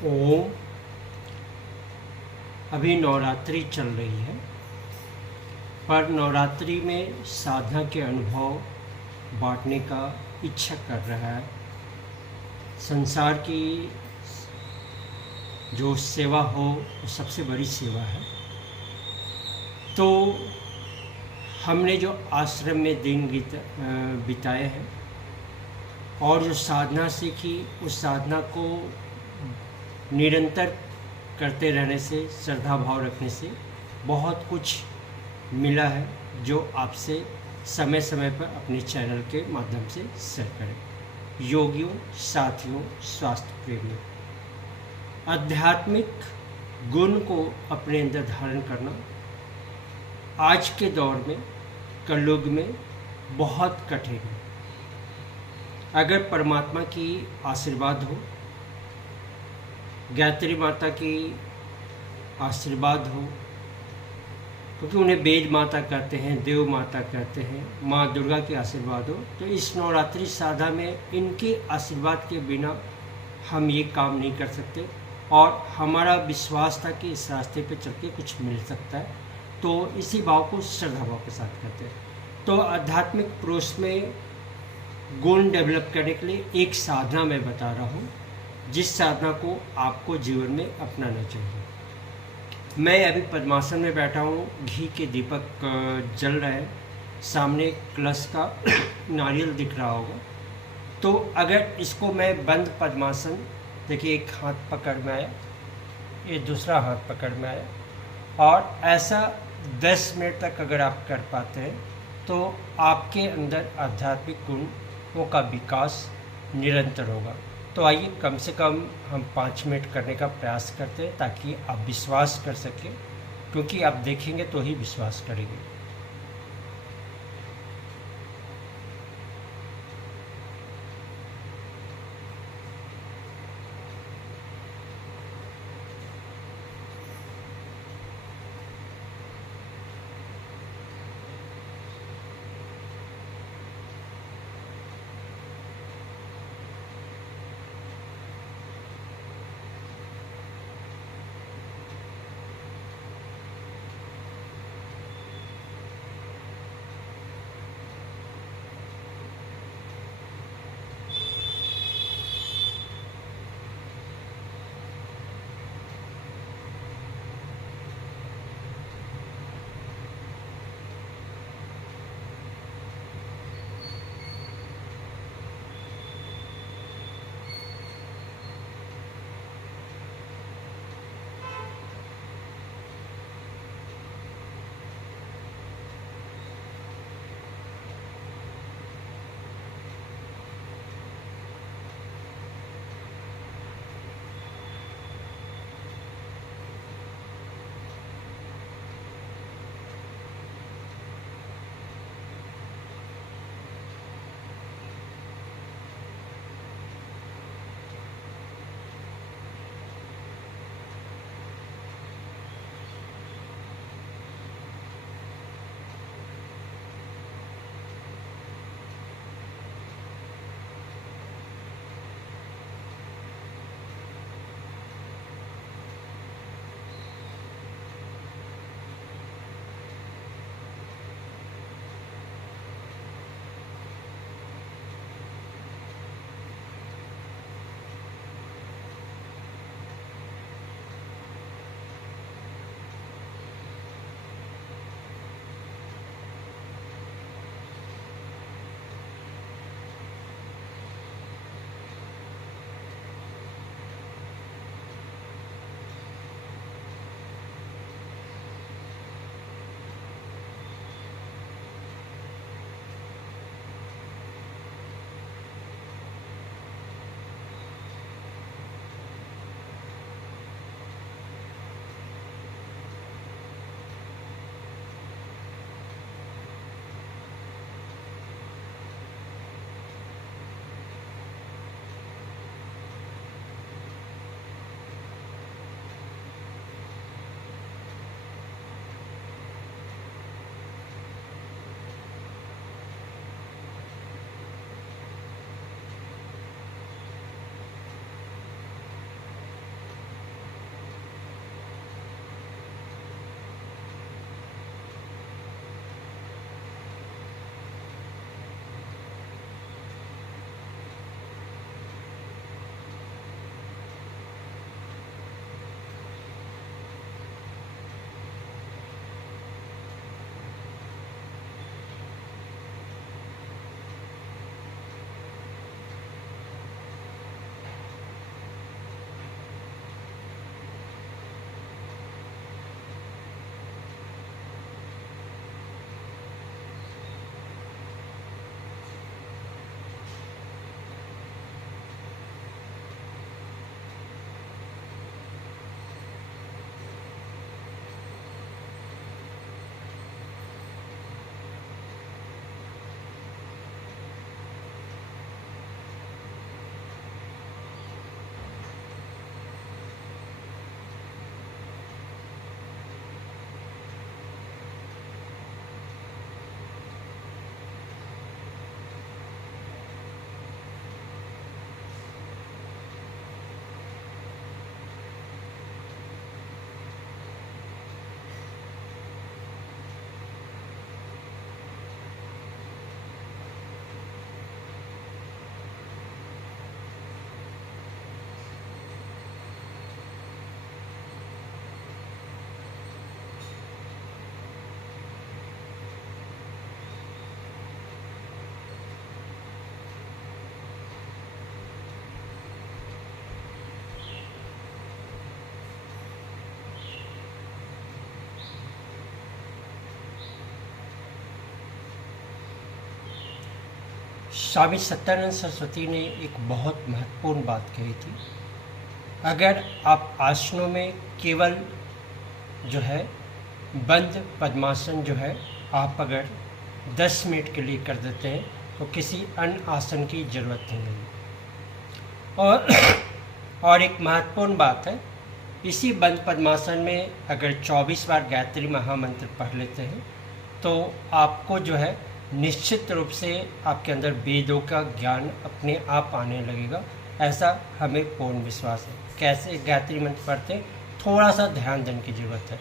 ओम। अभी नवरात्रि चल रही है, पर नवरात्रि में साधना के अनुभव बांटने का इच्छा कर रहा है। संसार की जो सेवा हो वो सबसे बड़ी सेवा है। तो हमने जो आश्रम में दिन बिताए हैं और जो साधना सीखी, उस साधना को निरंतर करते रहने से, श्रद्धा भाव रखने से बहुत कुछ मिला है, जो आपसे समय समय पर अपने चैनल के माध्यम से शेयर करें। योगियों, साथियों, स्वास्थ्य प्रेमियों, आध्यात्मिक गुण को अपने अंदर धारण करना आज के दौर में, कलयुग में बहुत कठिन है। अगर परमात्मा की आशीर्वाद हो, गायत्री माता की आशीर्वाद हो, क्योंकि उन्हें वेद माता कहते हैं, देव माता कहते हैं, माँ दुर्गा की आशीर्वाद हो, तो इस नवरात्रि साधना में इनके आशीर्वाद के बिना हम ये काम नहीं कर सकते। और हमारा विश्वास था कि इस रास्ते पे चल के कुछ मिल सकता है, तो इसी भाव को श्रद्धा भाव के साथ करते हैं। तो आध्यात्मिक पुरुष में गुण डेवलप करने के लिए एक साधना मैं बता रहा हूँ, जिस साधना को आपको जीवन में अपनाना चाहिए। मैं अभी पद्मासन में बैठा हूँ, घी के दीपक जल रहे हैं, सामने कलश का नारियल दिख रहा होगा। तो अगर इसको मैं बंद पद्मासन, देखिए एक हाथ पकड़ में आया, ये दूसरा हाथ पकड़ में आया, और ऐसा 10 मिनट तक अगर आप कर पाते हैं तो आपके अंदर आध्यात्मिक गुणों का विकास निरंतर होगा। तो आइए कम से कम हम 5 मिनट करने का प्रयास करते हैं, ताकि आप विश्वास कर सकें, क्योंकि आप देखेंगे तो ही विश्वास करेंगे। स्वामी सत्यानंद सरस्वती ने एक बहुत महत्वपूर्ण बात कही थी। अगर आप आसनों में केवल जो है बंद पद्मासन जो है आप अगर 10 मिनट के लिए कर देते हैं तो किसी अन्य आसन की ज़रूरत नहीं है। और एक महत्वपूर्ण बात है, इसी बंद पद्मासन में अगर 24 बार गायत्री महामंत्र पढ़ लेते हैं तो आपको जो है निश्चित रूप से आपके अंदर वेदों का ज्ञान अपने आप आने लगेगा, ऐसा हमें पूर्ण विश्वास है। कैसे गायत्री मंत्र पढ़ते हैं, थोड़ा सा ध्यान देने की ज़रूरत है।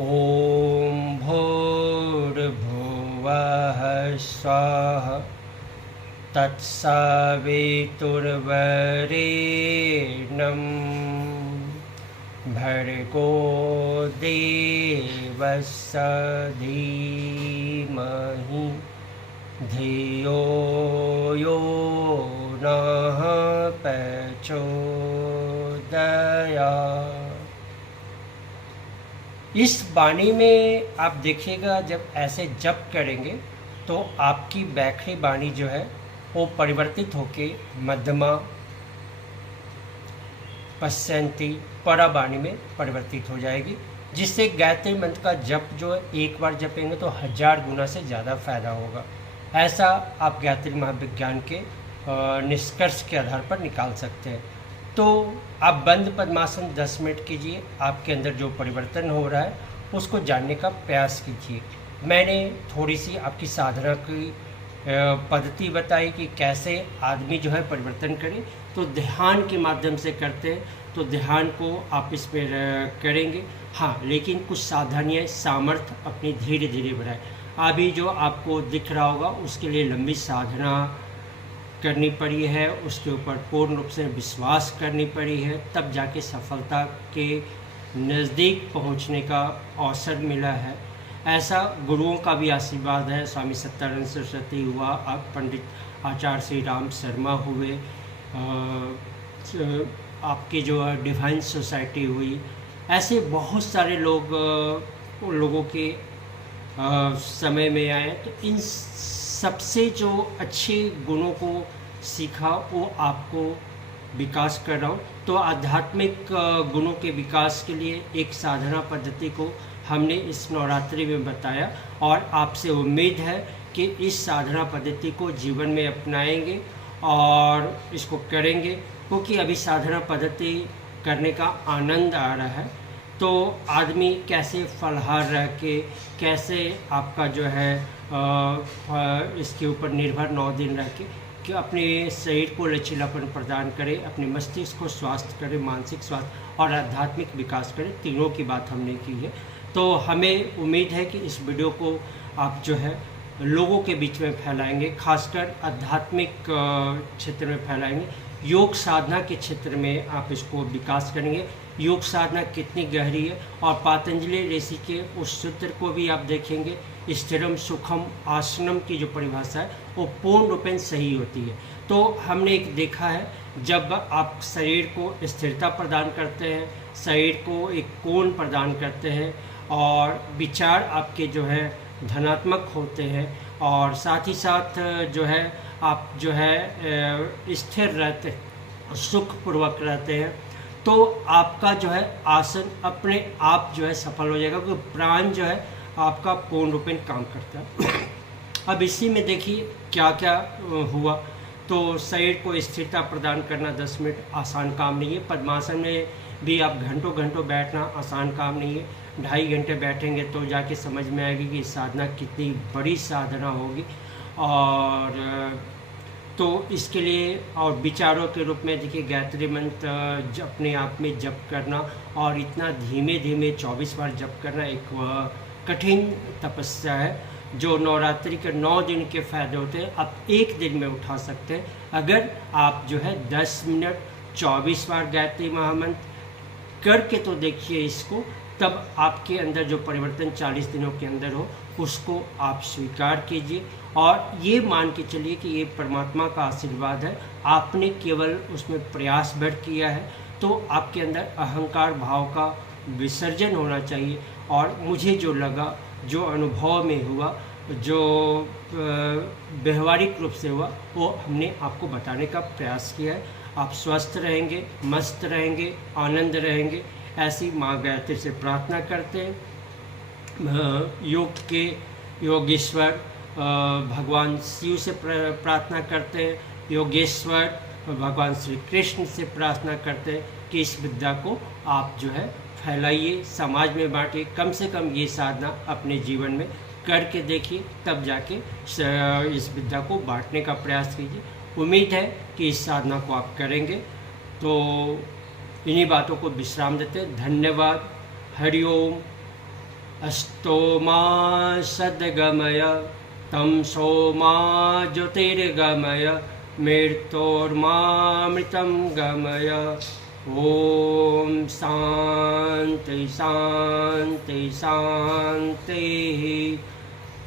ओम भूर्भुवः स्वः तत्सवितुर्वरेण्यं भर्गो देवस्य धीमहि धियो यो नः प्रचोदयात्। इस वाणी में आप देखिएगा जब ऐसे जप करेंगे तो आपकी बैखरी वाणी जो है वो परिवर्तित होके मध्यमा पश्चंती परा वाणी में परिवर्तित हो जाएगी, जिससे गायत्री मंत्र का जप जो है एक बार जपेंगे तो 1000 गुना से ज़्यादा फायदा होगा। ऐसा आप गायत्री महाविज्ञान के निष्कर्ष के आधार पर निकाल सकते हैं। तो आप बंद पद्मासन 10 मिनट कीजिए, आपके अंदर जो परिवर्तन हो रहा है उसको जानने का प्रयास कीजिए। मैंने थोड़ी सी आपकी साधना की पद्धति बताई कि कैसे आदमी जो है परिवर्तन करे। तो ध्यान के माध्यम से करते हैं तो ध्यान को आप इस पर करेंगे, हाँ, लेकिन कुछ सावधानियाँ, सामर्थ्य अपनी धीरे धीरे बढ़ाएं। अभी जो आपको दिख रहा होगा उसके लिए लंबी साधना करनी पड़ी है, उसके ऊपर पूर्ण रूप से विश्वास करनी पड़ी है, तब जाके सफलता के नज़दीक पहुंचने का अवसर मिला है। ऐसा गुरुओं का भी आशीर्वाद है। स्वामी सत्यानंद सरस्वती हुआ, पंडित आचार्य श्री राम शर्मा हुए, आपकी जो डिवाइन सोसाइटी हुई, ऐसे बहुत सारे लोगों के समय में आए। तो इन सबसे जो अच्छे गुणों को सीखा वो आपको विकास कर रहा हूँ। तो आध्यात्मिक गुणों के विकास के लिए एक साधना पद्धति को हमने इस नवरात्रि में बताया और आपसे उम्मीद है कि इस साधना पद्धति को जीवन में अपनाएंगे और इसको करेंगे, क्योंकि अभी साधना पद्धति करने का आनंद आ रहा है। तो आदमी कैसे फलाहार रह के, कैसे आपका जो है इसके ऊपर निर्भर 9 दिन रह के कि अपने शरीर को लचीलापन प्रदान करे, अपने मस्तिष्क को स्वास्थ्य करे, मानसिक स्वास्थ्य और आध्यात्मिक विकास करे, तीनों की बात हमने की है। तो हमें उम्मीद है कि इस वीडियो को आप जो है लोगों के बीच में फैलाएंगे, खासकर आध्यात्मिक क्षेत्र में फैलाएंगे, योग साधना के क्षेत्र में आप इसको विकास करेंगे। योग साधना कितनी गहरी है और पतंजलि ऋषि के उस सूत्र को भी आप देखेंगे, स्थिरम सुखम आसनम की जो परिभाषा है वो पूर्ण रूपेण सही होती है। तो हमने एक देखा है, जब आप शरीर को स्थिरता प्रदान करते हैं, शरीर को एक कोण प्रदान करते हैं और विचार आपके जो है धनात्मक होते हैं और साथ ही साथ जो है आप जो है स्थिर रहते हैं, सुखपूर्वक रहते हैं, तो आपका जो है आसन अपने आप जो है सफल हो जाएगा, क्योंकि प्राण जो है आपका पूर्ण रूपेण काम करता है। अब इसी में देखिए क्या क्या हुआ। तो शरीर को स्थिरता प्रदान करना 10 मिनट आसान काम नहीं है। पद्मासन में भी आप घंटों घंटों बैठना आसान काम नहीं है। 2.5 घंटे बैठेंगे तो जाके समझ में आएगी कि साधना कितनी बड़ी साधना होगी। और तो इसके लिए और विचारों के रूप में देखिए गायत्री मंत्र अपने आप में जप करना और इतना धीमे धीमे 24 बार जप करना एक कठिन तपस्या है, जो नवरात्रि के 9 दिन के फायदे होते हैं आप 1 दिन में उठा सकते हैं। अगर आप जो है 10 मिनट 24 बार गायत्री महामंत्र करके तो देखिए इसको, तब आपके अंदर जो परिवर्तन 40 दिनों के अंदर हो उसको आप स्वीकार कीजिए और ये मान के चलिए कि ये परमात्मा का आशीर्वाद है। आपने केवल उसमें प्रयास बढ़ किया है, तो आपके अंदर अहंकार भाव का विसर्जन होना चाहिए। और मुझे जो लगा, जो अनुभव में हुआ, जो व्यवहारिक रूप से हुआ वो हमने आपको बताने का प्रयास किया है। आप स्वस्थ रहेंगे, मस्त रहेंगे, आनंद रहेंगे, ऐसी माँ गायत्री से प्रार्थना करते हैं। योग के योगेश्वर भगवान शिव से प्रार्थना करते हैं, योगेश्वर भगवान श्री कृष्ण से प्रार्थना करते हैं कि इस विद्या को आप जो है फैलाइए, समाज में बांटिए, कम से कम ये साधना अपने जीवन में करके देखिए, तब जाके इस विद्या को बांटने का प्रयास कीजिए। उम्मीद है कि इस साधना को आप करेंगे। तो इन्हीं बातों को विश्राम देते हैं। धन्यवाद। हरि ओम। अस्तो मा सद्गमय तमसो मा ज्योतिर्गमय मृत्योर्मामृतं गमय। ओम शांति शांति शांति।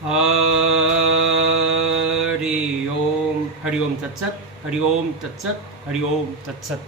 हरि ओम। हरि ओम तत्सत। हरि ओम तत्सत। हरि ओम तत्सत।